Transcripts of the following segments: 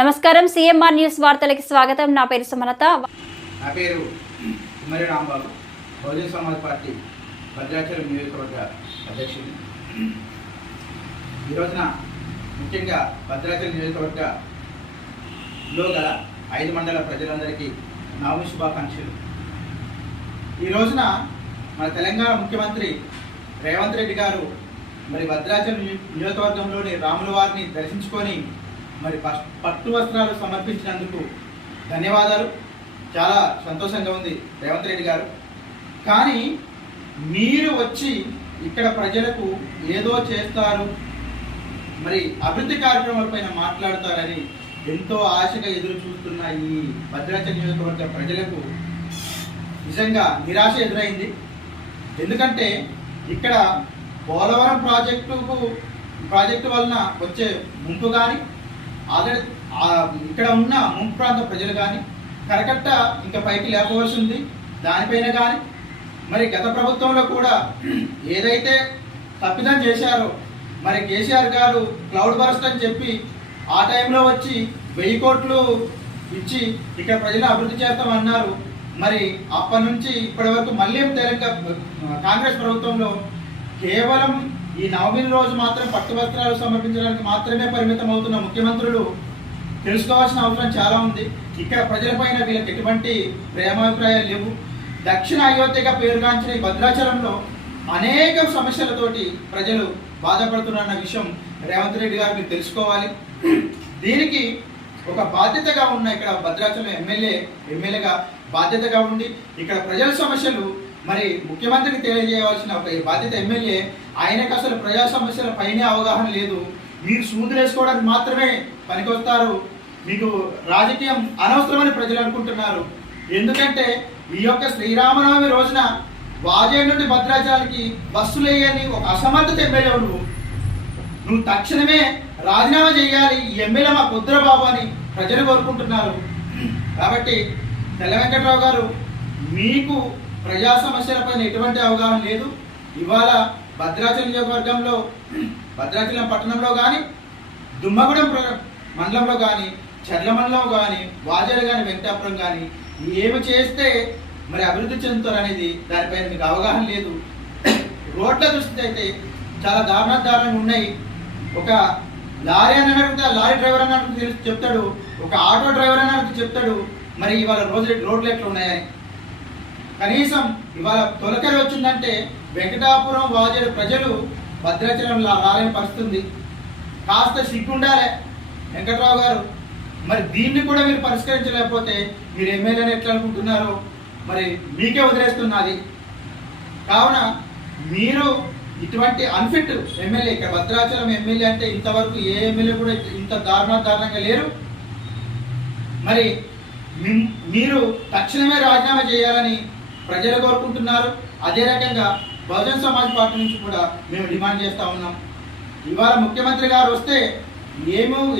నమస్కారం CMR news వార్తలకు స్వాగతం. నా పేరు సుమలత. నా పేరు కుమ్మరి రాంబాబు, బహుజన సమాజ్ పార్టీ భద్రాచలం నియోజకవర్గ అధ్యక్షుడు. ఈ రోజున ముఖ్యంగా భద్రాచలం నియోజకవర్గలో గల 5 మండల ప్రజలందరికీ నవమి శుభాకాంక్షలు. ఈ రోజున మన తెలంగాణ ముఖ్యమంత్రి రేవంత్ రెడ్డి గారు మరి భద్రాచలం నియోజకవర్గంలోని రాముల వారిని దర్శించుకొని మరి పట్టు వస్త్రాలు సమర్పించినందుకు ధన్యవాదాలు. చాలా సంతోషంగా ఉంది రేవంత్ రెడ్డి గారు. కానీ మీరు వచ్చి ఇక్కడ ప్రజలకు ఏదో చేస్తారు, మరి అభివృద్ధి కార్యక్రమాలపైన మాట్లాడతారని ఎంతో ఆశగా ఎదురు చూస్తున్న ఈ భద్రాచలం నియోజకవర్గ ప్రజలకు నిజంగా నిరాశ ఎదురైంది. ఎందుకంటే ఇక్కడ పోలవరం ప్రాజెక్టు వలన వచ్చే ముంపు కానీ, ఆల్రెడీ ఇక్కడ ఉన్న ముంపు ప్రాంత ప్రజలు కానీ కరకట్ట ఇంకా పైకి లేపవలసి ఉంది. దానిపైన కానీ మరి గత ప్రభుత్వంలో కూడా ఏదైతే తప్పిదం చేశారో, మరి కేసీఆర్ గారు క్లౌడ్ బరస్ట్ అని చెప్పి ఆ టైంలో వచ్చి 1000 కోట్లు ఇచ్చి ఇక్కడ ప్రజలు అభివృద్ధి చేస్తామన్నారు. మరి అప్పటి నుంచి ఇప్పటి వరకు మళ్ళీ కాంగ్రెస్ ప్రభుత్వంలో కేవలం ఈ నవమి రోజు మాత్రం పట్టు వస్త్రాలు సమర్పించడానికి మాత్రమే పరిమితం అవుతున్న ముఖ్యమంత్రులు తెలుసుకోవాల్సిన అవసరం చాలా ఉంది. ఇక్కడ ప్రజలపైన వీళ్ళకి ఎటువంటి ప్రేమాభిప్రాయాలు లేవు. దక్షిణ అయోధ్యగా పేరుగాంచిన ఈ భద్రాచలంలో అనేక సమస్యలతోటి ప్రజలు బాధపడుతున్న విషయం రేవంత్ రెడ్డి గారు మీరు తెలుసుకోవాలి. దీనికి ఒక బాధ్యతగా ఉన్న ఇక్కడ భద్రాచలం ఎమ్మెల్యేగా బాధ్యతగా ఉండి ఇక్కడ ప్రజల సమస్యలు మరి ముఖ్యమంత్రికి తెలియజేయవలసిన ఒక బాధ్యత ఎమ్మెల్యే. ఆయనకు అసలు ప్రజా సమస్యల పైనే అవగాహన లేదు. మీరు సూదులేసుకోవడానికి మాత్రమే పనికొస్తారు. మీకు రాజకీయం అనవసరమని ప్రజలు అనుకుంటున్నారు. ఎందుకంటే ఈ యొక్క శ్రీరామనవమి రోజున వాజేడు నుండి భద్రాచలానికి బస్సులు వేయని ఒక అసమర్థత ఎమ్మెల్యే నువ్వు తక్షణమే రాజీనామా చేయాలి. ఈ ఎమ్మెల్యే మా కుద్రబాబు అని ప్రజలు కోరుకుంటున్నారు. కాబట్టి తెల్ల వెంకట్రావు గారు, మీకు ప్రజా సమస్యలపైన ఎటువంటి అవగాహన లేదు. ఇవాళ భద్రాచలం నియోజకవర్గంలో భద్రాచలం పట్టణంలో కానీ, దుమ్మగూడెం మండలంలో కానీ, చర్ల మండలం కానీ, వాజేడు కానీ, వెంకటాపురం కానీ ఏమి చేస్తే మరి అభివృద్ధి చెందుతారు అనేది దానిపైన మీకు అవగాహన లేదు. రోడ్ల దృష్టి అయితే చాలా దారుణంగా ఉన్నాయి. ఒక లారీ అని అడిగితే లారీ డ్రైవర్ అని చెప్తాడు, ఒక ఆటో డ్రైవర్ అని చెప్తాడు. మరి ఇవాళ రోడ్లు ఎట్లా ఉన్నాయని కనీసం ఇవాళ తొలకరి వచ్చిందంటే వెంకటాపురం వాజేడు ప్రజలు భద్రాచలం రాలేని పరిస్థితి ఉంది. కాస్త సిగ్గుండాలే వెంకట్రావు గారు. మరి దీన్ని కూడా మీరు పరిష్కరించలేకపోతే మీరు ఎమ్మెల్యేని ఎట్లా అనుకుంటున్నారో మరి మీకే వదిలేస్తున్నది. కావున మీరు ఇటువంటి అన్ఫిట్ ఎమ్మెల్యే, ఇక్కడ భద్రాచలం ఎమ్మెల్యే అంటే ఇంతవరకు ఏ ఎమ్మెల్యే కూడా ఇంత దారుణంగా లేరు. మరి మీరు తక్షణమే రాజీనామా చేయాలని ప్రజలు కోరుకుంటున్నారు. అదే రకంగా బహుజన సమాజ్ పార్టీ నుంచి కూడా మేము డిమాండ్ చేస్తూ ఉన్నాం. ఇవాళ ముఖ్యమంత్రి గారు వస్తే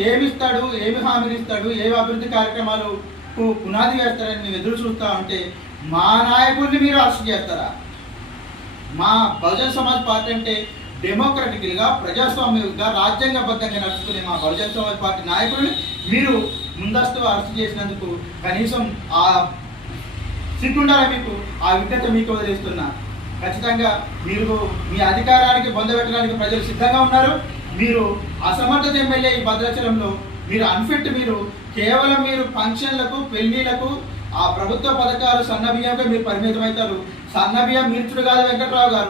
ఏమిస్తాడు, ఏమి హామీలు ఇస్తాడు, ఏమి అభివృద్ధి కార్యక్రమాలకు పునాది వేస్తారని మేము ఎదురు చూస్తూ ఉంటే మా నాయకుడిని మీరు అరెస్ట్ చేస్తారా? మా బహుజన సమాజ్ పార్టీ అంటే డెమోక్రటికల్గా, ప్రజాస్వామ్యంగా, రాజ్యాంగబద్ధంగా నడుచుకునే మా బహుజన సమాజ్ పార్టీ నాయకుడిని మీరు ముందస్తు అరెస్ట్ చేసినందుకు కనీసం ఆ సిగ్గుండాలి మీకు. ఆ విజ్ఞత మీకు వదిలేస్తున్నా. ఖచ్చితంగా మీరు మీ అధికారానికి పొందబెట్టడానికి ప్రజలు సిద్ధంగా ఉన్నారు. మీరు అసమర్థత ఎమ్మెల్యే ఈ భద్రాచలంలో మీరు అన్ఫిట్. మీరు కేవలం మీరు ఫంక్షన్లకు, పెళ్లిళ్లకు, ఆ ప్రభుత్వ పథకాలు సన్నబియ్యంగా మీరు పరిమితమవుతారు. సన్నబియ్యం మీర్చుడు కాదు వెంకట్రావు గారు.